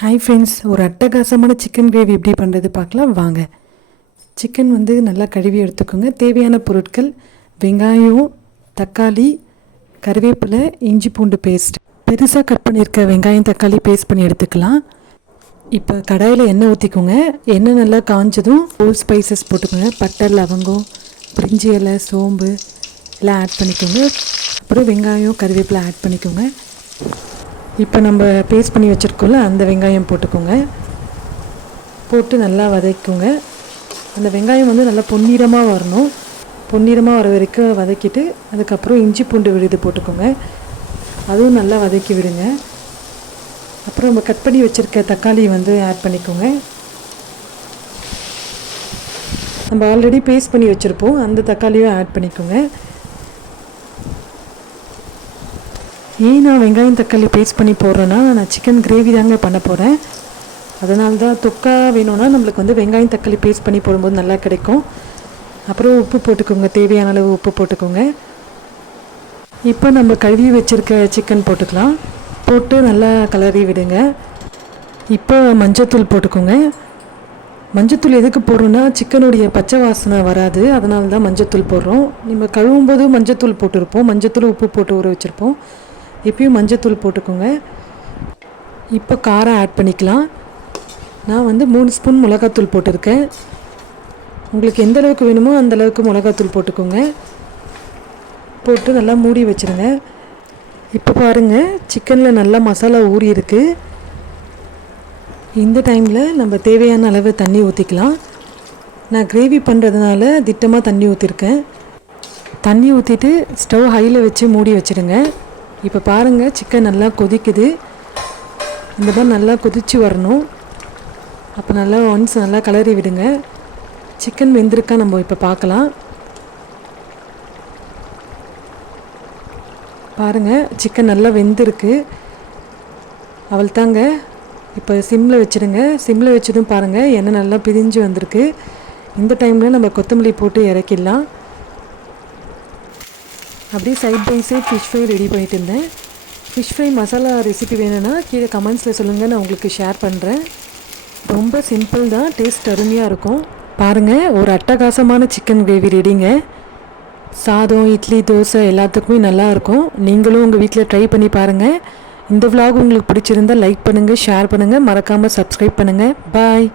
Hi friends, ஒரு அட்டகாசமான chicken gravy எப்படி பண்ணுறது பார்க்கலாம் வாங்க. சிக்கன் நல்லா கழுவி எடுத்துக்கோங்க. தேவையான பொருட்கள்: வெங்காயம், தக்காளி, கருவேப்பிலை, இஞ்சி பூண்டு பேஸ்ட். பெருசாக கட் பண்ணியிருக்க வெங்காயம் தக்காளி பேஸ்ட் பண்ணி எடுத்துக்கலாம். இப்போ கடாயில் எண்ணெய் ஊற்றிக்கோங்க. எண்ணெய் நல்லா காஞ்சதும் ஹோல் ஸ்பைசஸ் போட்டுக்கோங்க. பட்டை, லவங்கம், பிரிஞ்சி இலை, சோம்பு எல்லாம் ஆட் பண்ணிக்கோங்க. அப்புறம் வெங்காயம், கருவேப்பிலை ஆட் பண்ணிக்கோங்க. இப்போ நம்ம பேஸ்ட் பண்ணி வச்சுருக்கோம்ல, அந்த வெங்காயம் போட்டுக்கோங்க. போட்டு நல்லா வதக்குங்க. அந்த வெங்காயம் நல்லா பொன்னிறமாக வரணும். பொன்னிறமாக வர வரைக்கும் வதக்கிட்டு அதுக்கப்புறம் இஞ்சி பூண்டு விழுது போட்டுக்கோங்க. அதுவும் நல்லா வதக்கி விடுங்க. அப்புறம் நம்ம கட் பண்ணி வச்சுருக்க தக்காளி ஆட் பண்ணிக்கோங்க. நம்ம ஆல்ரெடி பேஸ்ட் பண்ணி வச்சுருப்போம், அந்த தக்காளியும் ஆட் பண்ணிக்கோங்க. ஏன் நான் வெங்காயம் தக்காளி பேஸ்ட் பண்ணி போடுறேன்னா, நான் சிக்கன் கிரேவி தாங்க பண்ண போகிறேன். அதனால தான் தொக்கா வேணும்னா நம்மளுக்கு வெங்காயம் தக்காளி பேஸ்ட் பண்ணி போடும்போது நல்லா கிடைக்கும். அப்புறம் உப்பு போட்டுக்கோங்க, தேவையான அளவு உப்பு போட்டுக்கோங்க. இப்போ நம்ம கழுவி வச்சுருக்க சிக்கன் போட்டுக்கலாம். போட்டு நல்லா கலரி விடுங்க. இப்போ மஞ்சத்தூள் போட்டுக்கோங்க. மஞ்சத்தூள் எதுக்கு போடுறோன்னா, சிக்கனுடைய பச்சை வாசனை வராது, அதனால தான் மஞ்சத்தூள் போடுறோம். நம்ம கழுவும் போது மஞ்சத்தூள் போட்டிருப்போம், மஞ்சத்தூள் உப்பு போட்டு ஊற வச்சுருப்போம். இப்பயும் மஞ்சத்தூள் போட்டுக்கோங்க. இப்போ காரம் ஆட் பண்ணிக்கலாம். நான் 3 ஸ்பூன் மிளகாத்தூள் போட்டிருக்கேன். உங்களுக்கு எந்த அளவுக்கு வேணுமோ அந்தளவுக்கு மிளகாத்தூள் போட்டுக்கோங்க. போட்டு நல்லா மூடி வச்சுருங்க. இப்போ பாருங்கள், சிக்கனில் நல்லா மசாலா ஊறி இருக்குது. இந்த டைமில் நம்ம தேவையான அளவு தண்ணி ஊற்றிக்கலாம். நான் கிரேவி பண்ணுறதுனால திட்டமாக தண்ணி ஊற்றிருக்கேன். தண்ணி ஊற்றிட்டு ஸ்டவ் ஹையில் வச்சு மூடி வச்சுருங்க. இப்போ பாருங்கள், சிக்கன் நல்லா கொதிக்குது. இந்த மாதிரி நல்லா கொதித்து வரணும். அப்போ நல்லா நல்லா கலரி விடுங்க. சிக்கன் வெந்திருக்கா நம்ம இப்போ பார்க்கலாம். பாருங்கள், சிக்கன் நல்லா வெந்திருக்கு. அவள் தாங்க. இப்போ சிம்மில் வச்சுடுங்க. சிம்மில் வச்சதும் பாருங்கள், எண்ணெய் நல்லா பிரிஞ்சு வந்திருக்கு. இந்த டைமில் நம்ம கொத்தமல்லி போட்டு இறக்கிடலாம். அப்படியே side by side fish fry ready பண்ணிட்டு இருந்தேன். ஃபிஷ் ஃப்ரை மசாலா ரெசிபி வேணும்னா கீழே கமெண்ட்ஸில் சொல்லுங்கள், நான் உங்களுக்கு ஷேர் பண்ணுறேன். ரொம்ப சிம்பிள் தான், டேஸ்ட் அருமையாக இருக்கும். பாருங்கள், ஒரு அட்டகாசமான சிக்கன் கிரேவி ரெடிங்க. சாதம், இட்லி, தோசை எல்லாத்துக்குமே நல்லாயிருக்கும். நீங்களும் உங்கள் வீட்டில் ட்ரை பண்ணி பாருங்கள். இந்த vlog உங்களுக்கு பிடிச்சிருந்தால் லைக் பண்ணுங்கள், ஷேர் பண்ணுங்கள், மறக்காமல் சப்ஸ்கிரைப் பண்ணுங்கள். பாய்.